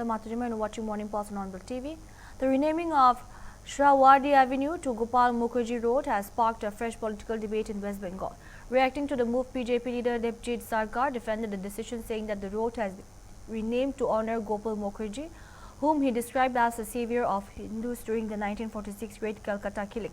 The Matajima and watching Morning Pulse on Onbel TV. The renaming of Shrawardi Avenue to Gopal Mukherjee Road has sparked a fresh political debate in West Bengal. Reacting to the move, BJP leader Debjit Sarkar defended the decision, saying that the road has been renamed to honor Gopal Mukherjee, whom he described as the savior of Hindus during the 1946 Great Calcutta killing.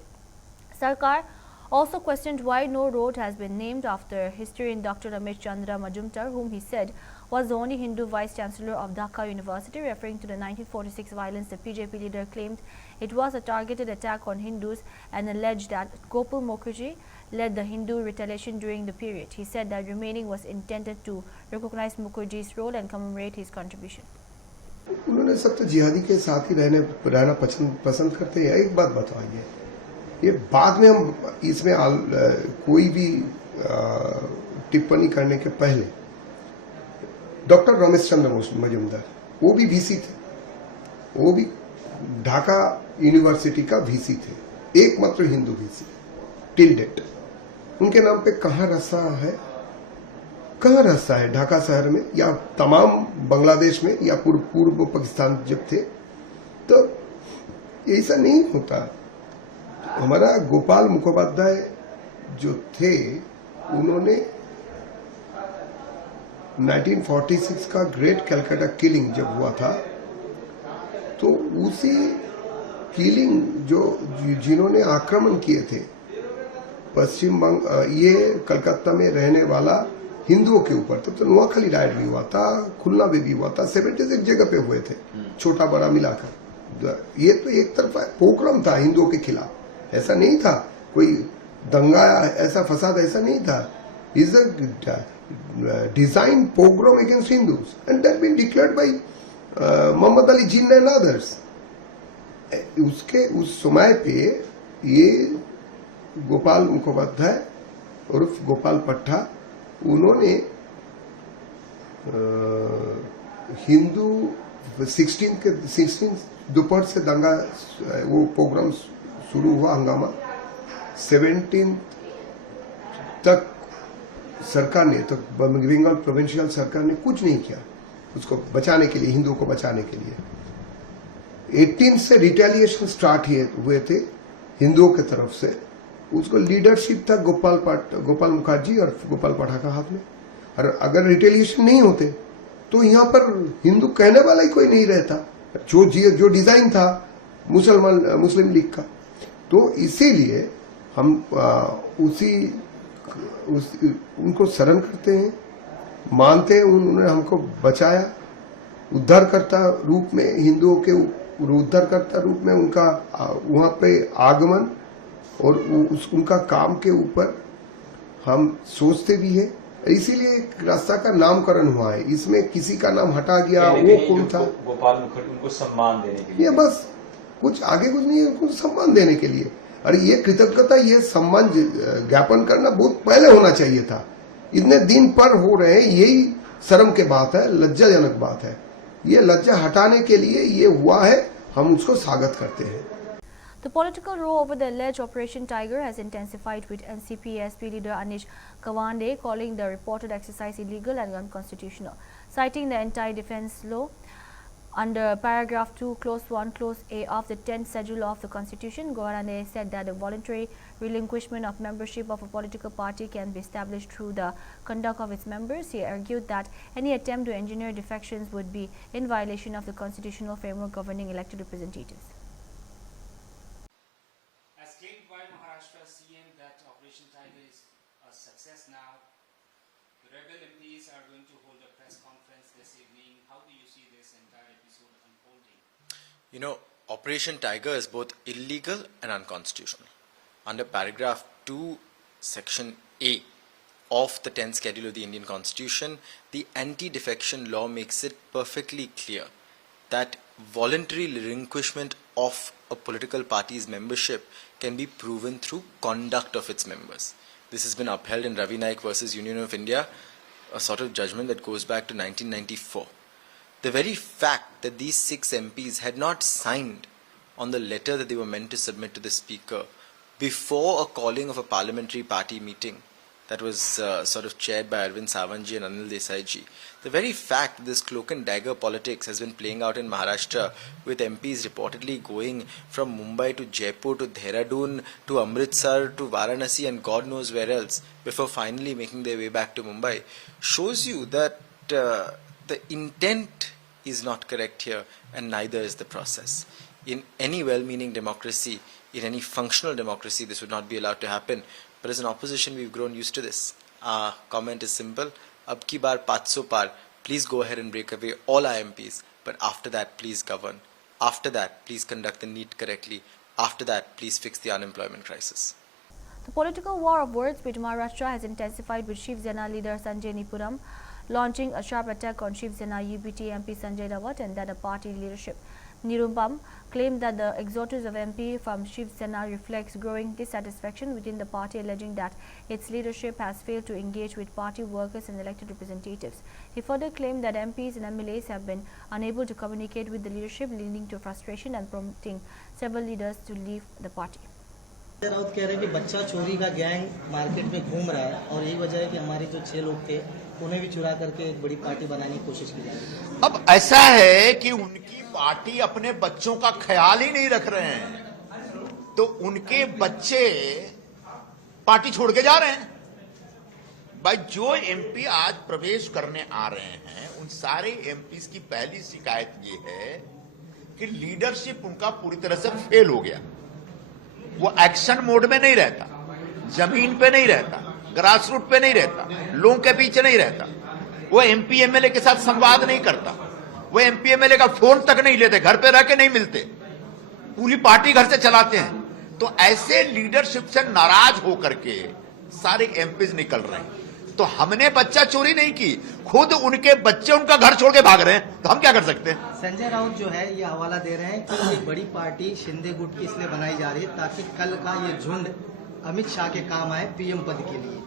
Sarkar also questioned why no road has been named after historian Dr. Ramesh Chandra Majumdar, whom he said was the only Hindu vice-chancellor of Dhaka University. Referring to the 1946 violence, the BJP leader claimed it was a targeted attack on Hindus and alleged that Gopal Mukherjee led the Hindu retaliation during the period. He said that renaming was intended to recognize Mukherjee's role and commemorate his contribution. उन्होंने सब तो जिहादी के साथ ही रहना पसंद करते हैं। एक बात बताइए, ये बाद में हम इसमें कोई भी टिप्पणी करने के पहले डॉक्टर रमेश चंद्र मजूमदार, वो भी वीसी थे, वो भी ढाका यूनिवर्सिटी का वीसी थे, एकमात्र हिंदू वीसी टिल डेट। उनके नाम पे कहाँ रास्ता है ढाका शहर में या तमाम बांग्लादेश में या पूर्व पाकिस्तान जब थे, तो ऐसा नहीं होता। हमारा गोपाल मुखोपाध्याय जो थे, उन्होंने 1946 का ग्रेट कैलकाटा किलिंग जब हुआ था, तो उसी किलिंग जिन्होंने आक्रमण किए थे पश्चिम ये कलकत्ता में रहने वाला हिंदुओं के ऊपर, तो नोआखली राइड भी हुआ था, खुलना भी हुआ था, 76 जगह पे हुए थे, छोटा बड़ा मिलाकर। ये तो एक तरफा पोग्राम था हिंदुओं के खिलाफ, ऐसा नहीं था कोई दंगा, ऐसा फसाद ऐसा नहीं था। Is a design pogrom against Hindus and that been declared by Mohammad Ali Jinnah and others. उसके उस समय पे ये गोपाल मुखोपाध्याय उर्फ गोपाल पट्टा, उन्होंने हिंदू 16 दोपहर से दंगा, वो प्रोग्राम शुरू हुआ, हंगामा 17 तक सरकार ने, तो बंगाल प्रोविंशियल सरकार ने कुछ नहीं किया उसको बचाने के लिए, हिंदुओं को बचाने के लिए। 18 से रिटेलिएशन स्टार्ट हुए थे हिंदुओं की तरफ से। उसको लीडरशिप था गोपाल मुखर्जी और गोपाल पाठा का हाथ में। और अगर रिटेलिएशन नहीं होते तो यहाँ पर हिंदू कहने वाला ही कोई नहीं रहता, जो डिजाइन था मुस्लिम लीग का। तो इसीलिए हम उनको शरण करते हैं, मानते हैं उन्होंने हमको बचाया, उद्धारकर्ता रूप में, हिंदुओं के उद्धारकर्ता रूप में उनका वहां पे आगमन और उनका काम के ऊपर हम सोचते भी है। इसीलिए एक रास्ता का नामकरण हुआ है, इसमें किसी का नाम हटा गया, वो कौन था? गोपाल मुखर्जी, उनको सम्मान देने के लिए। ये बस कुछ आगे कुछ नहीं है, उनको सम्मान देने के लिए। और ये कृतज्ञता, ये सम्मान ज्ञापन करना बहुत पहले होना चाहिए था। इतने दिन पर हो रहे हैं, यही शर्म के बात है, लज्जाजनक बात है। ये लज्जा हटाने के लिए ये हुआ है, हम उसको स्वागत करते हैं। The political row over the alleged Operation Tiger has intensified, with NCP-SP leader Anish Gawande calling the reported exercise illegal and unconstitutional. Citing the anti-defense law under paragraph 2 clause 1 clause A of the 10th schedule of the Constitution, Gawande said that the voluntary relinquishment of membership of a political party can be established through the conduct of its members. He argued that any attempt to engineer defections would be in violation of the constitutional framework governing elected representatives. CM that Operation Tiger is a success now. The rebel MPs are going to hold a press conference this evening. How do you see this entire episode unfolding? You know, Operation Tiger is both illegal and unconstitutional. Under paragraph 2, section A of the 10th schedule of the Indian Constitution, the anti-defection law makes it perfectly clear that voluntary relinquishment of a political party's membership can be proven through conduct of its members. This has been upheld in Ravi Naik versus Union of India, a sort of judgment that goes back to 1994. The very fact that these 6 MPs had not signed on the letter that they were meant to submit to the Speaker before a calling of a parliamentary party meeting that was sort of chaired by Arvind Savant ji and Anil Desai ji. The very fact this cloak and dagger politics has been playing out in Maharashtra, with MPs reportedly going from Mumbai to Jaipur to Dehradun to Amritsar to Varanasi and God knows where else before finally making their way back to Mumbai, shows you that the intent is not correct here, and neither is the process. In any well-meaning democracy, in any functional democracy, this would not be allowed to happen. But as an opposition, we've grown used to this. Our comment is simple. Ab ki baar 500 par. Please go ahead and break away all our MPs. But after that, please govern. After that, please conduct the NEET correctly. After that, please fix the unemployment crisis. The political war of words between Maharashtra has intensified, with Shiv Sena leader Sanjay Nipuram launching a sharp attack on Shiv Sena UBT MP Sanjay Rawat and the party leadership. Nirumbam claimed that the exodus of MP from Shiv Sena reflects growing dissatisfaction within the party, alleging that its leadership has failed to engage with party workers and elected representatives. He further claimed that MPs and MLAs have been unable to communicate with the leadership, leading to frustration and prompting several leaders to leave the party. Raut कह रहे हैं कि बच्चा चोरी का gang market में घूम रहा है और यही वजह है कि हमारे जो 6 लोग थे उन्हें भी चुरा करके एक बड़ी पार्टी बनाने की कोशिश की जा रही है। अब ऐसा है कि उनकी पार्टी अपने बच्चों का ख्याल ही नहीं रख रहे हैं, तो उनके बच्चे पार्टी छोड़ के जा रहे हैं। भाई जो एमपी आज प्रवेश करने आ रहे हैं, उन सारे एमपी की पहली शिकायत ये है कि लीडरशिप उनका पूरी तरह से फेल हो गया। वो एक्शन मोड में नहीं रहता, जमीन पे नहीं रहता, ग्रास रूट पे नहीं रहता, लोगों के पीछे नहीं रहता, वो एमपी एमएलए के साथ संवाद नहीं करता, वो एमपी एमएलए का फोन तक नहीं लेते, घर पे रह के नहीं मिलते, पूरी पार्टी घर से चलाते हैं। तो ऐसे लीडरशिप से नाराज होकर के सारे एमपीज निकल रहे हैं। तो हमने बच्चा चोरी नहीं की, खुद उनके बच्चे उनका घर छोड़ के भाग रहे हैं, तो हम क्या कर सकते हैं। संजय राउत जो है ये हवाला दे रहे हैं कि ये बड़ी पार्टी शिंदे गुट की इसलिए बनाई जा रही है ताकि कल का ये झुंड अमित शाह के काम आए पीएम पद के लिए।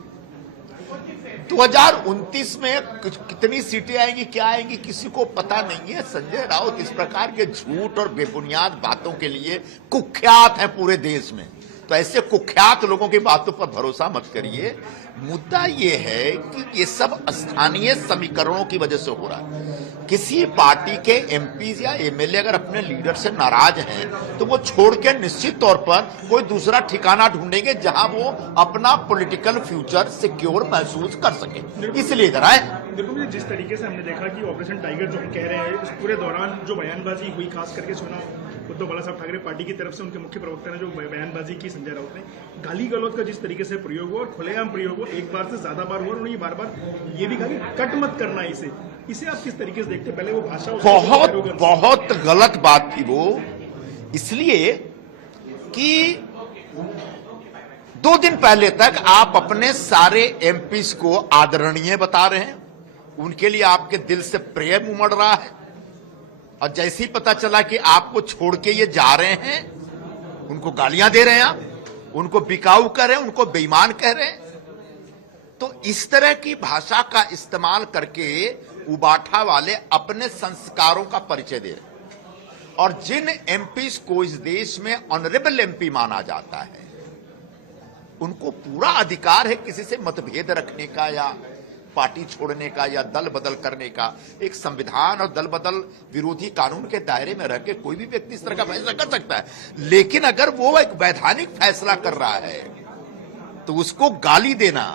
2029 में कितनी सीटें आएंगी, क्या आएंगी, किसी को पता नहीं है। संजय राउत इस प्रकार के झूठ और बेबुनियाद बातों के लिए कुख्यात है पूरे देश में। तो ऐसे कुख्यात लोगों की बातों पर भरोसा मत करिए। मुद्दा ये है कि ये सब स्थानीय समीकरणों की वजह से हो रहा है। किसी पार्टी के एमपी या एमएलए अगर अपने लीडर से नाराज हैं, तो वो छोड़ के निश्चित तौर पर कोई दूसरा ठिकाना ढूंढेंगे जहां वो अपना पॉलिटिकल फ्यूचर सिक्योर महसूस कर सके, इसलिए इधर आए। देखो, जिस तरीके से हमने देखा कि ऑपरेशन टाइगर जो हम कह रहे हैं, उस पूरे दौरान जो बयानबाजी हुई, खास करके सुना उद्धव बाला साहब ठाकरे पार्टी की तरफ से उनके मुख्य प्रवक्ता ने जो बयानबाजी की संजय राउत ने, गाली गलौज का जिस तरीके से प्रयोग हुआ और खुलेआम प्रयोग हुआ, एक बार से ज्यादा बार हुआ, उन्होंने बार बार ये भी कहा कि कट मत करना इसे आप किस तरीके से देखते? पहले वो भाषा बहुत गलत बात थी वो, इसलिए कि 2 दिन पहले तक आप अपने सारे एमपीज को आदरणीय बता रहे हैं, उनके लिए आपके दिल से प्रेम उमड़ रहा है, और जैसे ही पता चला कि आपको छोड़ के ये जा रहे हैं, उनको गालियां दे रहे हैं, आप उनको बिकाऊ कर रहे हैं, उनको बेईमान कह रहे हैं। तो इस तरह की भाषा का इस्तेमाल करके उबाठा वाले अपने संस्कारों का परिचय दे रहे हैं। और जिन एमपीज को इस देश में ऑनरेबल एमपी माना जाता है, उनको पूरा अधिकार है किसी से मतभेद रखने का या पार्टी छोड़ने का या दल बदल करने का। एक संविधान और दल बदल विरोधी कानून के दायरे में रह के कोई भी व्यक्ति इस तरह का फैसला कर सकता है, लेकिन अगर वो एक वैधानिक फैसला कर रहा है तो उसको गाली देना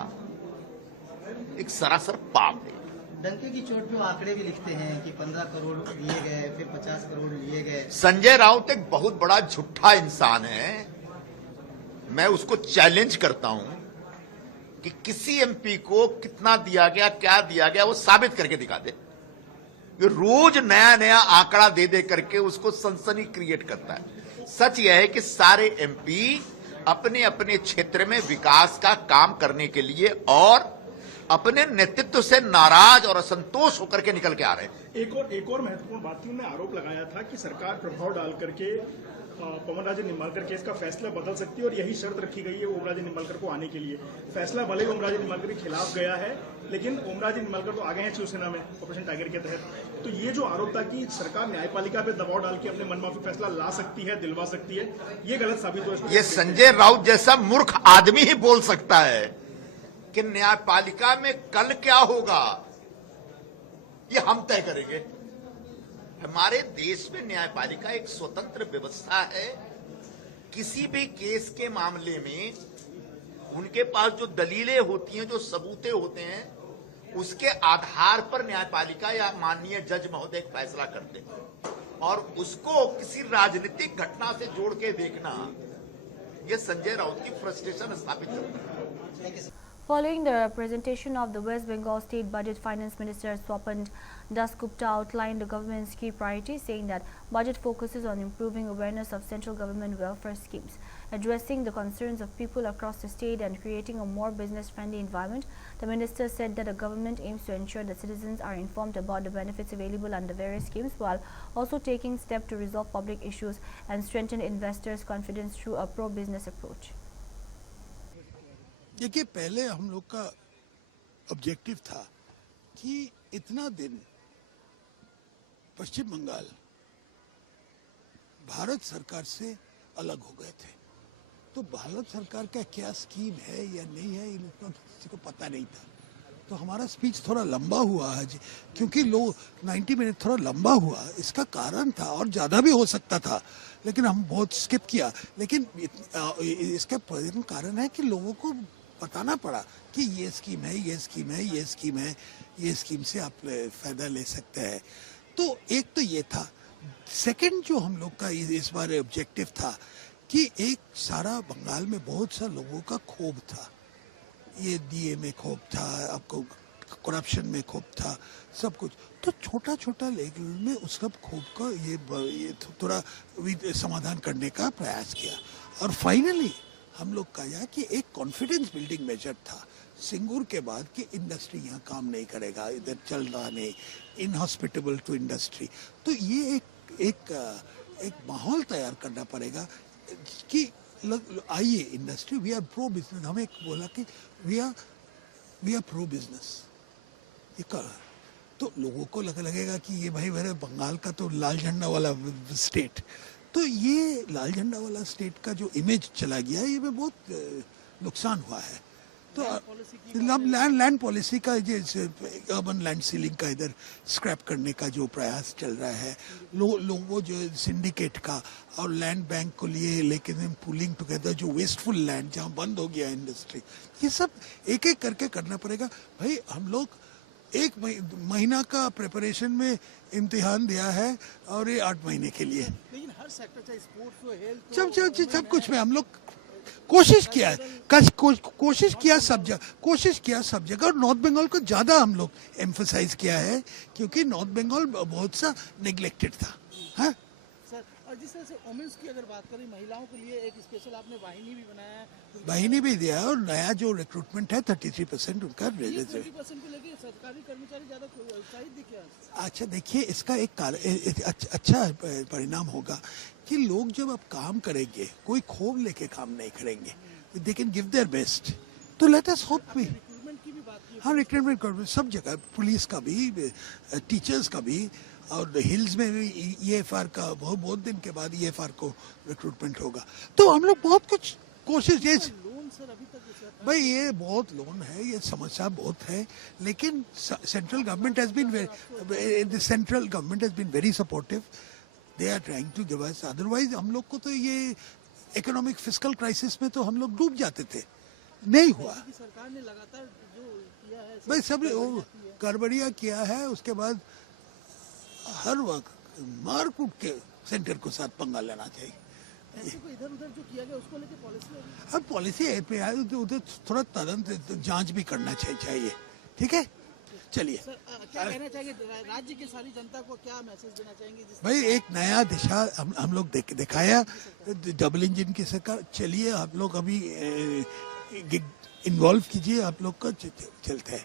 एक सरासर पाप है। डंके की चोट पे आंकड़े भी लिखते हैं कि 15 करोड़ लिए गए, फिर 50 करोड़ लिए गए। संजय राउत एक बहुत बड़ा झूठा इंसान है। मैं उसको चैलेंज करता हूं कि किसी एमपी को कितना दिया गया, क्या दिया गया, वो साबित करके दिखा दे। ये रोज नया नया आंकड़ा दे दे करके उसको सनसनी क्रिएट करता है। सच यह है कि सारे एमपी अपने अपने क्षेत्र में विकास का काम करने के लिए और अपने नेतृत्व से नाराज और असंतोष होकर के निकल के आ रहे हैं। एक और महत्वपूर्ण बात थी, उन्होंने आरोप लगाया था कि सरकार प्रभाव डाल करके पवन राजन निम्बालकर केस का फैसला बदल सकती है और यही शर्त रखी गई है ओम राजे निम्बालकर को आने के लिए। फैसला भले ही ओम राजे निम्बालकर के खिलाफ गया है, लेकिन ओम राजे निम्बालकर तो आ गए हैं शिवसेना में ऑपरेशन टाइगर के तहत। तो ये जो आरोप था कि सरकार न्यायपालिका पे दबाव डाल के अपने मनमाफी फैसला ला सकती है, दिलवा सकती है, ये गलत साबित हुआ। ये संजय राउत जैसा मूर्ख आदमी ही बोल सकता है कि न्यायपालिका में कल क्या होगा ये हम तय करेंगे। हमारे देश में न्यायपालिका एक स्वतंत्र व्यवस्था है। किसी भी केस के मामले में उनके पास जो दलीलें होती हैं, जो सबूते होते हैं, उसके आधार पर न्यायपालिका या माननीय जज महोदय एक फैसला करते हैं और उसको किसी राजनीतिक घटना से जोड़ के देखना, ये संजय राउत की फ्रस्ट्रेशन स्थापित करता है। Following the presentation of the West Bengal State Budget, Finance Minister Swapan Dasgupta outlined the government's key priorities, saying that budget focuses on improving awareness of central government welfare schemes, addressing the concerns of people across the state and creating a more business-friendly environment. The minister said that the government aims to ensure that citizens are informed about the benefits available under various schemes, while also taking steps to resolve public issues and strengthen investors' confidence through a pro-business approach. देखिए, पहले हम लोग का objective था कि इतना दिन पश्चिम बंगाल भारत सरकार से अलग हो गए थे, तो भारत सरकार का क्या स्कीम है या नहीं है इन लोगों को किसी को पता नहीं था। तो हमारा स्पीच थोड़ा लंबा हुआ है जी, क्योंकि लोग 90 मिनट थोड़ा लंबा हुआ। इसका कारण था, और ज़्यादा भी हो सकता था, लेकिन हम बहुत स्किप किया। लेकिन इसका कारण है कि लोगों को बताना पड़ा कि ये स्कीम है, ये स्कीम है, ये स्कीम है, ये स्कीम से आप फ़ायदा ले सकते हैं। तो एक तो ये था। सेकंड जो हम लोग का इस बार ऑब्जेक्टिव था कि एक सारा बंगाल में बहुत सा लोगों का क्षोभ था। ये डीए में क्षोभ था, आपको करप्शन में क्षोभ था, सब कुछ। तो छोटा छोटा लेवल में उस सब क्षोभ का ये थोड़ा समाधान करने का प्रयास किया। और फाइनली हम लोग कहा कि एक कॉन्फिडेंस बिल्डिंग मेजर था सिंगूर के बाद कि इंडस्ट्री यहाँ काम नहीं करेगा, इधर चल रहा नहीं, इनहॉस्पिटेबल टू इंडस्ट्री। तो ये एक माहौल तैयार करना पड़ेगा कि आइए industry, we are pro business. हमें बोला कि वी आर प्रो बिजनेस। ये कर तो लोगों को लगेगा कि ये भाई मेरे बंगाल का तो लाल झंडा वाला स्टेट, तो ये लाल झंडा वाला स्टेट का जो इमेज चला गया, ये में बहुत नुकसान हुआ है। तो लैंड पॉलिसी का अर्बन लैंड सीलिंग का इधर स्क्रैप करने का जो प्रयास चल रहा है, लोगों जो सिंडिकेट का और लैंड बैंक को लिए लेकिन पुलिंग टुगेदर जो वेस्टफुल लैंड जहाँ बंद हो गया इंडस्ट्री, ये सब एक एक करके करना पड़ेगा। भाई हम लोग 1 महीना का प्रिपरेशन में इम्तिहान दिया है और ये 8 महीने के लिए। लेकिन हर सेक्टर चाहे स्पोर्ट्स हो, हेल्थ, सब कुछ में हम लोग कोशिश किया है, कोशिश किया सब जगह। और नॉर्थ बंगाल को ज़्यादा हम लोग एम्फसाइज किया है क्योंकि नॉर्थ बंगाल बहुत सा नेग्लेक्टेड था। हाँ सर, और जिस तरह से वुमेन्स की अगर बात करें, महिलाओं के लिए एक स्पेशल आपने वाहिनी भी बनाया है, वाहिनी भी दिया है। और नया जो रिक्रूटमेंट है 33% उनका 20% को लेके सरकारी कर्मचारी ज़्यादा उत्साहित दिखे। अच्छा देखिए, इसका एक अच्छा परिणाम होगा कि लोग जब अब काम करेंगे, कोई खोब लेके काम नहीं करेंगे, they can give their best. तो लेट अस होप भी। रिक्रूटमेंट की भी बात की। हाँ, रिक्रूटमेंट सब जगह, पुलिस का भी, टीचर्स का भी, और हिल्स में भी EFR का बहुत दिन के बाद EFR को रिक्रूटमेंट होगा। तो हम लोग बहुत कुछ कोशिश, ये लोन सर अभी तक भाई ये बहुत लोन है, ये समस्या बहुत है, लेकिन central government has been very supportive. They are trying to give us, otherwise हम लोग को तो ये इकोनॉमिक फिस्कल क्राइसिस में तो हम लोग डूब जाते थे। नहीं हुआ। सरकार ने लगातार जो किया है भाई सब गड़बड़िया किया है, उसके बाद हर वक्त मार कूट के सेंटर को साथ पंगा लेना चाहिए। ऐसे को इधर उधर जो किया गया उसको लेके पॉलिसी होगी। अब पॉलिसी पे आए तो उधर थोड़ा तुरंत जांच भी करना चाहिए। ठीक है, चलिए। सर क्या कहना चाहेंगे, राज्य की सारी जनता को क्या मैसेज देना चाहेंगे? भाई एक नया दिशा हम लोग दिखाया, डबल इंजन की सरकार। चलिए आप लोग अभी इन्वॉल्व कीजिए, आप लोग का चलते हैं।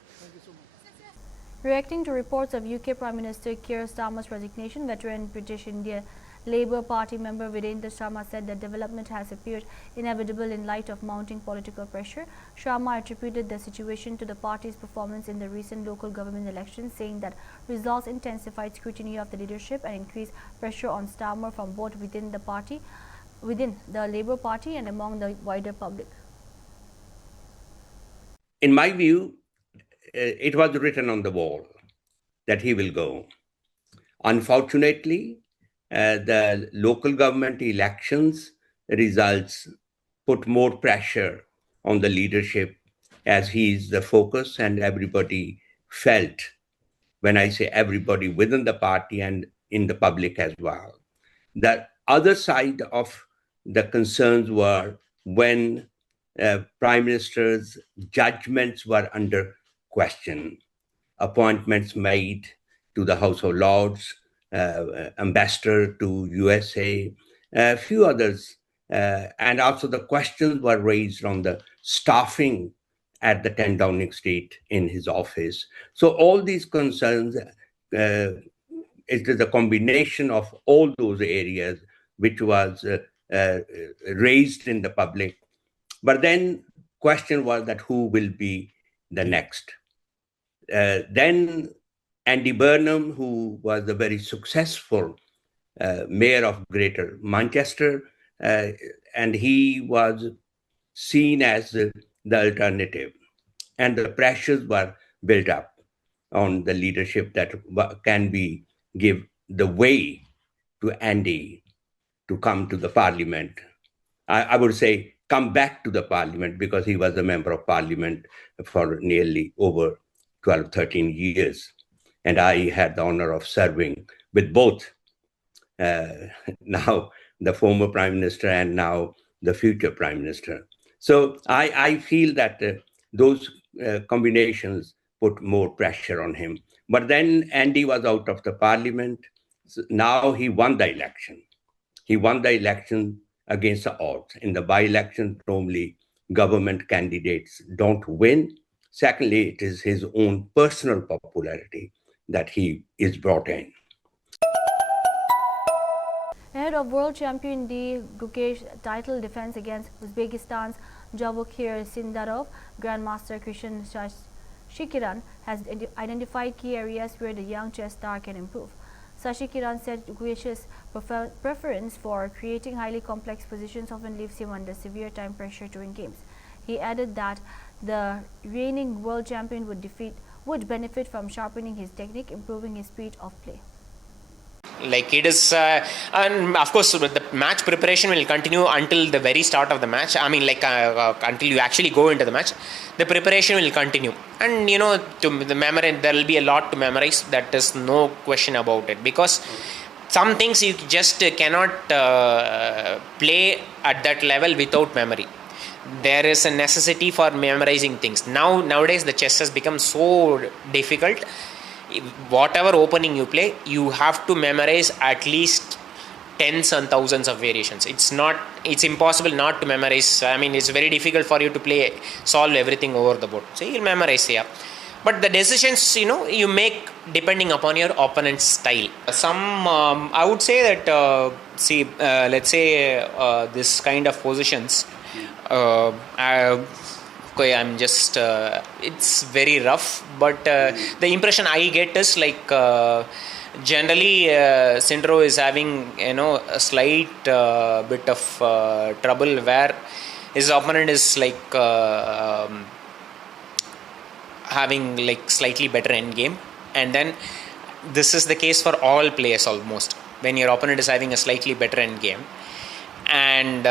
Reacting to reports of UK Prime Minister Keir Starmer's resignation, veteran British India Labour Party member Virendra Sharma said that development has appeared inevitable in light of mounting political pressure. Sharma attributed the situation to the party's performance in the recent local government elections, saying that results intensified scrutiny of the leadership and increased pressure on Starmer from both within the Labour Party and among the wider public. in my view, it was written on the wall that he will go. Unfortunately, the local government elections results put more pressure on the leadership, as he's the focus, and everybody felt, when I say everybody, within the party and in the public as well. The other side of the concerns were when Prime Minister's judgments were under question, appointments made to the House of Lords, ambassador to USA, a few others, and also the questions were raised on the staffing at the 10 Downing Street in his office. So all these concerns, it is a combination of all those areas which was raised in the public. But then question was that who will be the next? Then Andy Burnham, who was a very successful mayor of Greater Manchester, and he was seen as the alternative. And the pressures were built up on the leadership that can be give the way to Andy to come to the parliament. I would say come back to the parliament, because he was a member of parliament for nearly over 12, 13 years. And I had the honor of serving with both now the former Prime Minister and now the future Prime Minister. So I feel that those combinations put more pressure on him. But then Andy was out of the parliament. So now he won the election. He won the election against the odds. In the by-election, normally government candidates don't win. Secondly, it is his own personal popularity that he is brought in. Ahead of World Champion D. Gukesh title defense against Uzbekistan's Javokhir Sindarov, Grandmaster Krishan Sashikiran has identified key areas where the young chess star can improve. Sashikiran said Gukesh's preference for creating highly complex positions often leaves him under severe time pressure during games. He added that the reigning world champion would benefit from sharpening his technique, improving his speed of play. Like it is, and of course the match preparation will continue until the very start of the match. I mean, like until you actually go into the match, the preparation will continue. And you know, to the memory, there will be a lot to memorize. That is no question about it, because some things you just cannot play at that level without memory. There is a necessity for memorizing things. Nowadays the chess has become so difficult. Whatever opening you play, you have to memorize at least tens and thousands of variations. It's impossible not to memorize. I mean, it's very difficult for you to solve everything over the board. So you'll memorize, yeah. But the decisions, you make depending upon your opponent's style. I would say that, let's say this kind of positions, I'm just, it's very rough, but the impression I get is like generally Sindro is having, a slight bit of trouble where his opponent is like having like slightly better end game, and then this is the case for all players almost. When your opponent is having a slightly better end game and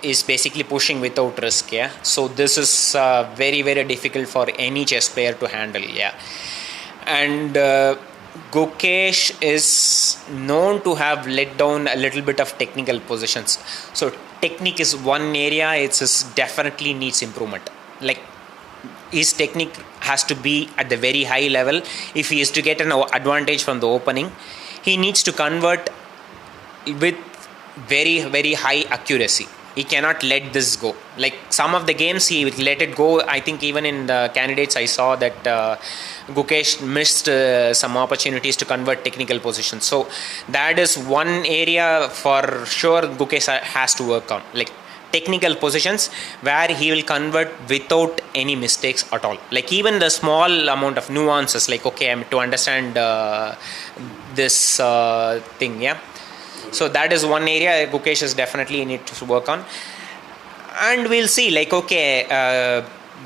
is basically pushing without risk, yeah. So this is very, very difficult for any chess player to handle, yeah. And Gukesh is known to have let down a little bit of technical positions. So technique is one area, it definitely needs improvement. Like his technique has to be at the very high level. If he is to get an advantage from the opening, he needs to convert with very, very high accuracy. He cannot let this go. Like some of the games he let it go. I think even in the candidates I saw that Gukesh missed some opportunities to convert technical positions. So that is one area for sure Gukesh has to work on. Like technical positions where he will convert without any mistakes at all. Like even the small amount of nuances, like okay, I'm to understand this thing, yeah. So that is one area Gukesh is definitely need to work on, and we'll see. Like okay,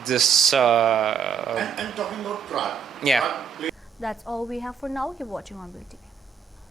this. And talking about Prague. Yeah. That's all we have for now. Keep watching on Bill TV.